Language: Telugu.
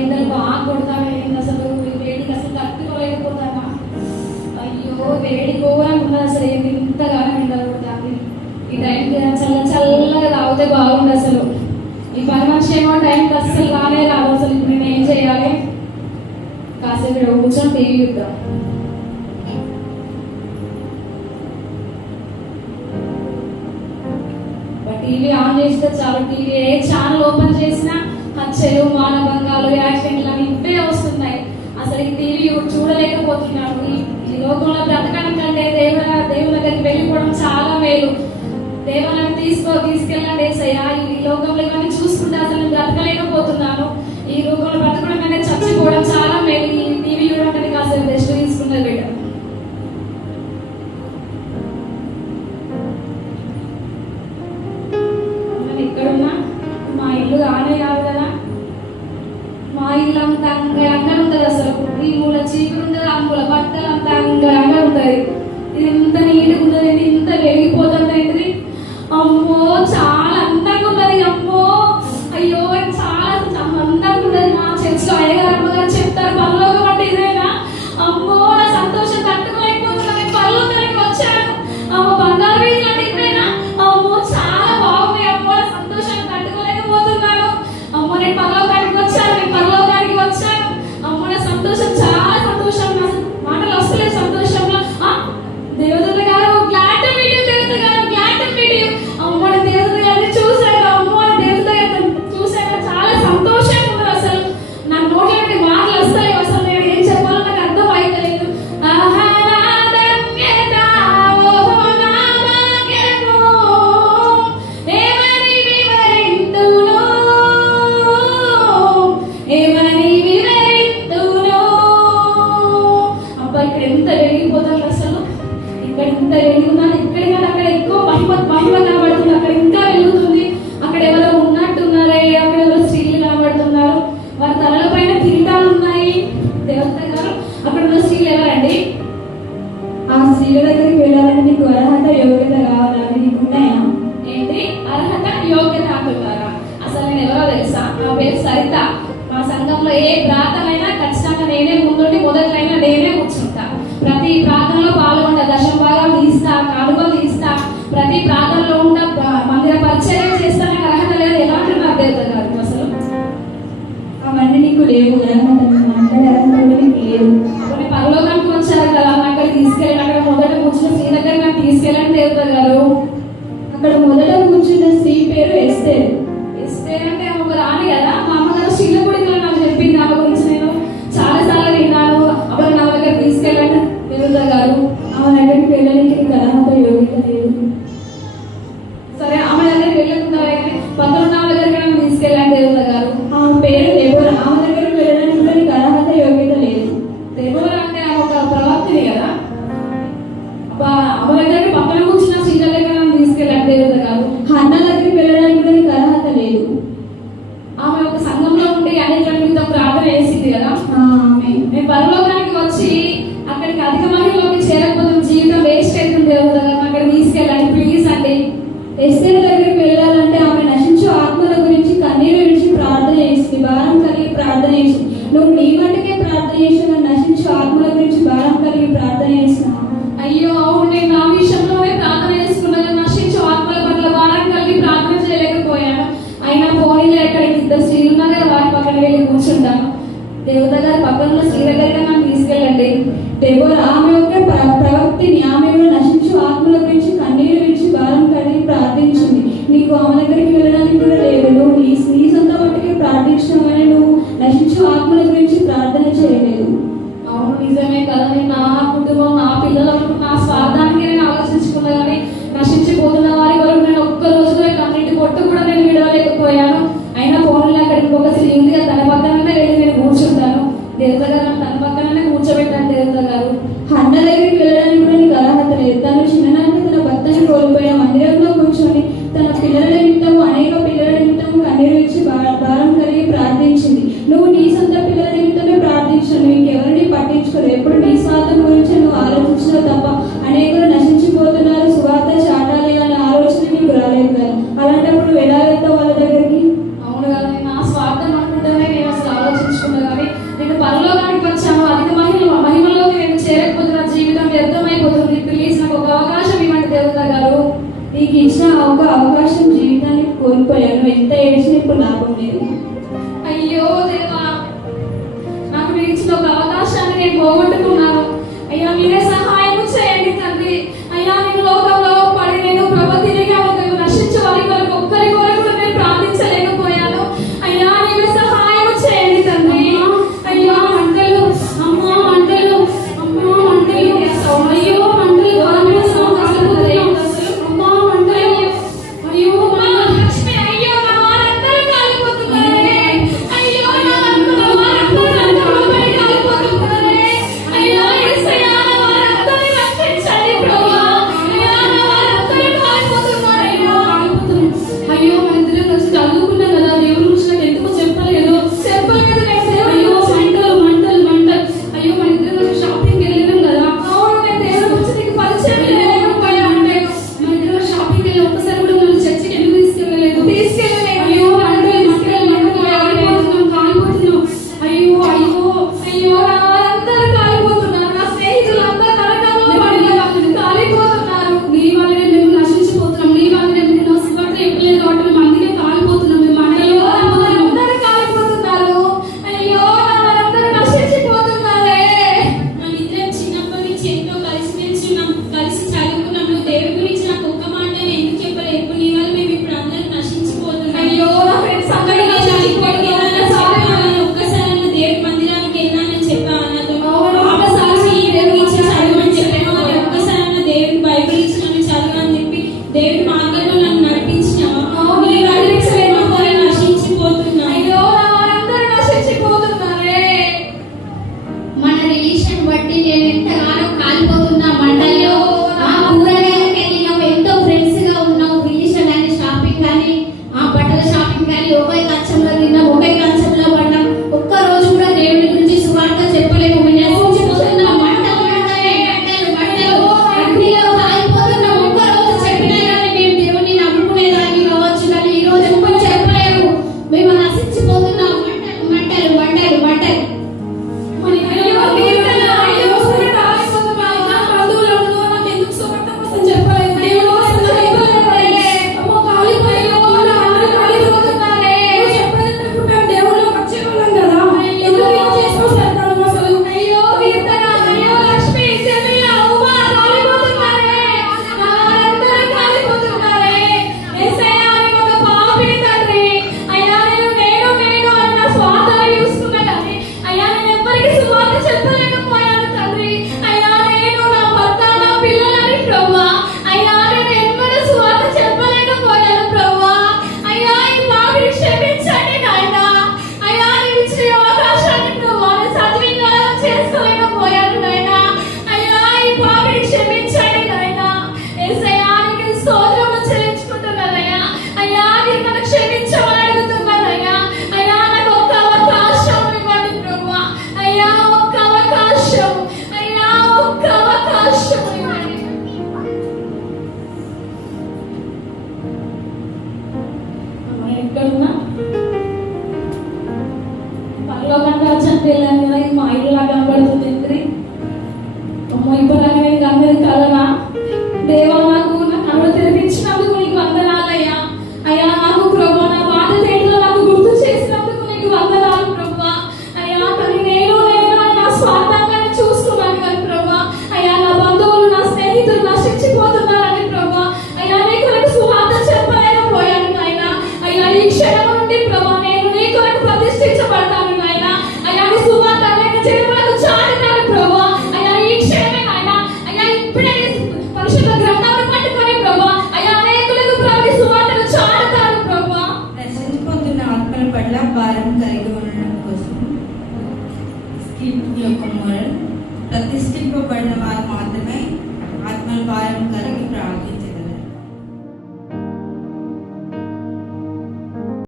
ఎండలు బాగా కొడతాను, అసలు వేడికి అసలు తట్టుకోలేకపోతానా. అయ్యో వేడి ఘోరంగా ఉన్నది, అసలు ఏంటి ఇంతగానో ఎండలు కొడతాను. ఈ టైంకి చల్లగా తాగితే బాగుంది. అసలు ఈ పని మనిషి ఏమో టైంకి అస్సలు రానే రాదు. అసలు ఇప్పుడు నేను ఏం చేయాలి? కాసేపు ఇక్కడ కూర్చొని టీవీ చూద్దాం. టీవీ ఆన్ చేస్తే చాలు, టీవీ ఏ ఛానల్ ఓపెన్ చేసినా హత్యలు, మానభంగాలు, యాక్సిడెంట్లు అని ఇవే వస్తున్నాయి. అసలు ఈ టీవీ చూడలేకపోతున్నాను. ఈ లోకంలో బ్రతకడం కంటే దేవుని దగ్గరికి వెళ్ళిపోవడం చాలా మేలు. దేవుని తీసుకెళ్ళండి ఏసయ్యా. ఈ లోకంలో ఇవన్నీ చూసుకుంటే అసలు నేను బ్రతకలేకపోతున్నాను. ఈ లోకంలో బ్రతకడం కంటే చచ్చిపోవడం చాలా మేలు. ఈ టీవీ చూడడానికి కాసేపు రెస్ట్ తీసుకున్నది బిడ్డ. ఎక్కడున్నా మా ఇల్లు కానే కాదు కదా. మా ఇల్లు అంత అంగరంగా ఉంటుంది. అసలు ఈ మూల చీపురు ఉంటుంది, ఆ మూల బట్టలు అంత అంగరంగా ఉంటుంది. ఇది ఇంత నీట్గా ఉంటుంది, ఇంత వెలిగిపోతుంది. ఏంటిది అమ్మో చాలా అందంగా ఉన్నది. అమ్మో అయ్యో చాలా అందంగా ఉన్నది. మా చర్చిలో అయ్యగారు అమ్మగారు చెప్తారు పరలోకం అంటే ఇదేనా. అమ్మో నా సంతోషం తట్టుకోలేకపోతున్నాను. నేను పరలోకానికి వచ్చాను. అమ్మ బంగారు వీధులు అంటే ఇదేనా. అమ్మో చాలా బాగున్నాయి. అమ్మో నా సంతోషాన్ని తట్టుకోలేకపోతున్నాను. అమ్మో నేను పరలోకానికి వచ్చాను. అమ్మో నా సంతోషం చాలా సంతోషం. మాటలు వస్తలేదు సంతోషంలో. దేవదూత గారు గ్లాడ్ టు మీట్ యు, దేవదూత గారు గ్లాడ్ టు మీట్ యు. అమ్మో దేవదూత గారిని చూసాను. అమ్మో దేవదూత గారిని చూసాను. చాలా సంతోషంగా ఉంది. అసలు నా నోట్లోని మాటలు వస్తాయి. అసలు నేను ఏం చెప్పాలో నాకు అర్థం అయితలేదు. ఎంత వెలిగిపోతాను అసలు. ఇక్కడ ఇంత వెలుగుతున్నాను. ఎక్కడికైనా అక్కడ ఎక్కువ మహిమ కనబడుతుంది. అక్కడ ఇంకా వెలుగుతుంది. అక్కడ ఎవరో ఉన్నట్టున్నారే, అక్కడ ఎవరో స్త్రీలు కనబడుతున్నారు. వారి తలల పైన కిరీటాలు ఉన్నాయి. దేవత గారు అక్కడ ఉన్న స్త్రీలు ఎవరండి? ఆ స్త్రీల దగ్గరికి వెళ్ళాలని నీకు అర్హత యోగ్యత కావాలని నీకు ఉన్నాయా? ఏంటి అర్హత యోగ్యత అంటున్నారా? అసలు నేను ఎవరో తెలుసా? నా పేరు సరిత. మా సంఘంలో ఏ ప్రార్థన అయినా ఖచ్చితంగా నేనే ముందుండి మొదట్లైనా నేనే కూర్చుంటా. ప్రతి ప్రార్థనలో పాల్గొంటా. దశమ భాగాలు తీస్తా, కానుకలు తీస్తా. ప్రతి ప్రార్థనలో ఉంటా. మందిర పరిచయం చేస్తానే అర్హత లేదు. ఎలా అంటున్నారు దేవత గారు? అసలు అవన్నీ నీకు లేవు. అర్హత నీకు లేవు. కొన్ని పరలోకానికి వచ్చారు కదా, అక్కడ తీసుకెళ్ళండి. అక్కడ మొదట కూర్చున్న స్త్రీ దగ్గర నాకు తీసుకెళ్ళండి దేవత గారు. అక్కడ మొదట కూర్చున్న స్త్రీ పేరు ఎస్తేర్. ఎస్తేర్ అంటే ఒక రాణి కదా. మా అమ్మగారు శిల గుడికలో నాకు చెప్పింది. ఆమె గురించి నేను చాలా సార్లు విన్నాను. అప్పుడు నా దగ్గర తీసుకెళ్ళండి దేవత గారు. ఆమె దగ్గరికి వెళ్ళడానికి నీకు అర్హత యోగ్యత లేదు. సరే ఆమె దగ్గరికి వెళ్ళకుండా పక్కన ఉన్న ఆమె దగ్గరికి తీసుకెళ్ళండి దేవత గారు. ఆమె పేరు దెబోరా. ఆమె దగ్గరికి వెళ్ళడానికి కూడా నీకు అర్హత యోగ్యత లేదు. దెబోరా అంటే ఆమె ఒక ప్రవక్తిని కదా. ఆమె దగ్గరికి పక్కన కూర్చున్న స్త్రీ దగ్గర తీసుకెళ్ళండి దేవత గారు. హన్న దగ్గరికి వెళ్ళడానికి కూడా నీకు అర్హత లేదు. ఆమె ఒక సంఘంలో ఉండి అనేక ప్రార్థన చేసింది కదా. నేను పరలోకానికి వచ్చి అక్కడికి అధిక మహిళలోకి చేరకపోతే జీవితం వేస్ట్ అవుతుంది దేవత గారు. అక్కడ తీసుకెళ్ళండి ప్లీజ్ అండి. ఎస్తేర్ దగ్గరికి వెళ్ళాలంటే ఆమె నశించు ఆత్మల గురించి కన్నీరు విడిచి ప్రార్థన చేసింది, భారం కలిగి ప్రార్థన చేసింది. నువ్వు నీ మటుకే ప్రార్థన చేసిన నశించు ఆత్మల గురించి భారం కలిగి ప్రార్థన చేసినావు. అయ్యో అవును, నేను నా విషయంలోనే ప్రార్థన చేసుకున్నాను. నశించు ఆత్మల పట్ల భారం కలిగి ప్రార్థన చేయలేకపోయాను. అయినా ఫోన్లో ఎక్కడ ఇద్దరు స్త్రీలు ఉన్నారు కదా, వారి పక్కన వెళ్ళి కూర్చుంటాను. దేవత గారి పక్కన ఉన్న స్త్రీ దగ్గరికి నన్ను తీసుకెళ్ళండి. దెబోరా ఆమె ఒక ప్రవక్తిని. ఆమె కూడా నశించు ఆత్మల గురించి కన్నీరు విడిచి భారం కలిగి ప్రార్థించింది. నీకు ఆమె దగ్గరికి వెళ్ళడానికి కూడా లేదు. నువ్వు నీ సొంత మట్టుకే ప్రార్థించినావని నువ్వు నశించు ఆత్మల గురించి ప్రార్థన చేయలేదు. అవును నిజమే కదా. నేను నా కుటుంబం, నా పిల్లలకు, నా స్వార్థానికి నేను ఆలోచించుకున్నా. కానీ నశించిపోతున్న వారి వరకు నేను ఒక్క రోజులో కన్నింటి పొట్టు కూడా నేను విడవలేకపోయాను. అయినా ఫోన్లో అక్కడ ఇంకొక స్త్రీ ఉంది కదా, తన పక్కననే వెళ్ళి నేను కూర్చుంటాను. దేవత గారు తన పక్కననే కూర్చోబెట్టాను దేవత గారు. హన్న దగ్గరికి వెళ్ళడానికి కూడా నీకు అర్హత లేదు. తను చిన్ననాటి తన భర్తని కోల్పోయిన మందిరంలో కూర్చొని తన పిల్లల నిమిత్తము, అనేక పిల్లల నిమిత్తము కన్నీరు విడిచి భారం కలిగి ప్రార్థించింది. నువ్వు నీ సొంత పిల్లల నిమిత్తమే ప్రార్థించు. నువ్వు ఇంకెవరిని పట్టించుకోరు. ఎప్పుడు నీ స్వార్థం గురించి నువ్వు ఆలోచించవు తప్ప అనేకులు నశించిపోతున్నారు, సువార్త చాటాలి అనే ఆలోచన నీకు రాలేదు కదా. అలాంటప్పుడు ఎలా వెళ్తావు వాళ్ళ దగ్గరికి? అవును కదా, నా స్వార్థం అనుకుంటేనే నేను అసలు ఆలోచించుకున్నాను. నీకు ఇచ్చిన ఒక అవకాశం జీవితానికి కోల్పోయాను. ఎంత ఏడ్చినా ఇప్పుడు లాభం లేదు. అయ్యో దేవా, నాకు మీరు ఇచ్చిన ఒక అవకాశాన్ని నేను పోగొట్టుకున్నాను. అయ్యా మీరే సహాయం చేయండి తండ్రి. అయ్యా నేను లోకంలో పడి నేను ప్రభు తిరిగాను, నశించే వారి కొరకు ఒక్కరి కొరకు కూడా నేను ప్రార్థించలేకపోయాను. అయ్యా నీవే సహాయం చేయండి తండ్రి. అయ్యా మంటలు, అమ్మా మంటలు, అమ్మా మంటలు, అయ్యో మంటలు, అమ్మా మంటలు, అయ్యో లక్ష్మి, అయ్యో నా వారందరూ కాలిపోతున్నారే. అయ్యో నా వారందరూ కాలిపోతున్నారే. అయ్యో యేసయ్యా నా వారందరినీ రక్షించండి ప్రభువా. అయ్యా నా వారందరూ కాలిపోతున్నారు. అయ్యో మన ఇద్దరం కలిసి చదువుకున్నాం కదా, దేవుని గురించి నాకు ఎందుకు చెప్పలేదు. చెప్పలేదు నేను దేవుని అయ్యో గురించి. మంటలు మంటలు మంటలు. అయ్యో మన ఇద్దరం కలిసి షాపింగ్ వెళ్ళినాం కదా. అవును, నేను దేవుని గురించి నీకు పరిచయం అయ్యో, లేకపోయా. అంటే మన ఇద్దరం షాపింగ్ వెళ్ళి ఒక్కసారి కూడా నన్ను చర్చికి ఎందుకు తీసుకెళ్ళలేదు. తీసుకెళ్ళలేదు. అయ్యో మంటలు మంటలు మంటలు కాలిపోతున్నాం కాలిపోతున్నాం. అయ్యో అయ్యో అయ్యో నా వారందరూ కాలిపోతున్నారు. నా స్నేహితులందరూ నరకంలో పడి కాలిపోతున్నారు. నీ వల్లనే మేము నశించిపోతున్నాం. నీ వల్లనే మేము నా సువార్త ఎక్కలేదు కాబట్టి మేము అందుకే కాలిపోతున్నాం. మేము మంటలో అయ్యో నా కాలిపోతున్నాం. వారందరూ కాలిపోతున్నారు. అయ్యో నా వారందరూ నశించిపోతున్నారే. మన ఇద్దరం చిన్నప్పటి నుంచి ఎంతో కలిసిమెలిసి ఉన్నాం, కలిసి చదువుకున్నాం. నువ్వు దేవుడి గురించి నాకు ఒక్క మాట ఎందుకు చెప్పలేదు? ఇప్పుడు నీ వల్ల మేము ఇప్పుడు అందరం నశించిపోతున్నాం. అయ్యో నా ఫ్రెండ్స్ అందరూ నశించిపోతున్నారు. ఒక్కసారి దేవుడి మందిరానికి వెళ్ళానని చెప్పాను నాతో. అవును. ఒక్కసారి దేవుడి ఇచ్చి చదవమని చెప్పాను. ఒక్కసారి దేవుడి బైబిల్ ఇచ్చి నన్ను చదవని చెప్పి దేవుడి మార్గంలో నన్ను నడిపించినావా? అవును. నీ నడిపించలేకపోతే నశించిపోతున్నా. అయ్యో నా వారందరూ నశించిపోతున్నారే. మన రిలేషన్ బట్టి నేను ఎంతగానో కాలిపోతున్నా మంటల్లో. ఆ కూరగాయలకు వెళ్ళినావు, ఎంతో ఫ్రెండ్స్ గా ఉన్నావు, రిలేషన్ అని షాపింగ్ కానీ ఆ బట్టల షాపింగ్ కానీ ఒకే కంచంలో తిన్నాం, ఒకే కంచంలో పడ్డాం. ఒక్క రోజు కూడా దేవుడి గురించి సువార్త చెప్పలేము. నశించిపోతున్నాం. మంటలు మంటలే, మంటలు మంటలు, అగ్నిలో కాలిపోతున్నాం. ఒక్క రోజు చెప్పినా కానీ మేము దేవుడిని నమ్ముకునేదాన్ని కావచ్చు, కానీ ఈ రోజు ఎప్పుడు చెప్పలేము. మేము నశించిపోతున్నాం. మంటలు మంటలు మంటలు మంటలు. అయ్యో కీర్తన, అయ్యో ఊరు కాలిపోతున్నారు. నా బంధువులను నాకు ఎందుకు సువార్త కోసం చెప్పలేదు. దేవుడి కోసం నాకు ఎందుకు చెప్పలేదు. అమ్మో కాలిపోయాను. నా అందరూ కాలిపోతున్నారే. నువ్వు చెప్పలేదన్నప్పుడు మేము దేవుళ్ళకి వచ్చేవాళ్ళం కదా. ఎందుకు ఇలా చేసావు సైతాను అసలు? అయ్యో కీర్తన, అయ్యో లక్ష్మి, సెమియా, ఉమా కాలిపోతున్నారే. నా వారందరూ కాలిపోతున్నారే. యేసయ్యా నేను ఒక పాపిని తండ్రి. అయ్యా నేను అన్న స్వార్థాలు చూసుకున్నా కానీ అయ్యా నేను ఎవ్వరికి సువార్త చెప్పలేకపోయాను తండ్రి. అయ్యా నేను నా భర్త నా పిల్లలని ప్రభువా. అయ్యా నేను ఎన్నడూ సువార్త చెప్పలేకపోయాను ప్రభువా. అయ్యా ఈ పాపిని క్షమించండి నాయనా. అయ్యా నీవు ఇచ్చిన అవకాశాన్ని ప్రభువా నేను సద్వినియోగం చేసుకోలేకపోయాను నాయనా. అయ్యా ఈ పాపిని క్షమించండి నాయనా. యేసయ్యా నీకు స్తోత్రములు చెల్లించుకుంటున్నానయ్యా. అయ్యా మీరు నన్ను క్షమించమని అడుగుతున్నానయ్యా. అయ్యా నాకు ఒక్క అవకాశం ఇవ్వండి ప్రభువా. అయ్యా ఒక్క అవకాశం, అయ్యా ఒక్క అవకాశం ఇవ్వండి. నేను ఎక్కడున్నా పరలోకంగా వచ్చాను వెళ్ళాను కదా, ఇది మా ఇల్లు లాగా కనబడుతుంది తండ్రి. అమ్మ ఇప్పటిలాగా నేను అందరికి కలనా దేవా, నాకు నా కళ్ళు తెరిపించినందుకు నీకు వందనాలయ్యా. అయ్యా నాకు ప్రభు నా బాధ తేటలో నాకు గుర్తు చేసినందుకు నీకు వందనాలు ప్రభు. అయ్యా కానీ నేను నా స్వార్థంగానే చూసుకున్నాను కానీ ప్రభు. అయ్యా నా బంధువులు నా స్నేహితులు నశించిపోతున్నారని ప్రభు. అయ్యా నీ కొరకు సువార్త చెప్పలేకపోయాను నాయన. అయ్యా ఈ క్షణం నుండి ప్రభు నేను నీ కొరకు ప్రతిష్ఠించబడతాను నాయన. అయ్యా నీ సువార్త అనేక జనులకు చాటుతాను ప్రభు. అయ్యా ఈ క్షణమే నాయన. అయ్యా ఇప్పుడే నీ పరిశుద్ధ గ్రంథాలను పట్టుకొని ప్రభు. అయ్యా అనేకులకు ప్రభు నీ సువార్తను చాటుతాను ప్రభు. నశించిపోతున్న ఆత్మల పట్ల భారం కలిగి ఉండడం కోసం స్కిప్ యొక్క మొరల్ ప్రతిష్ఠింపబడిన వారు మాత్రమే ఆత్మల భారం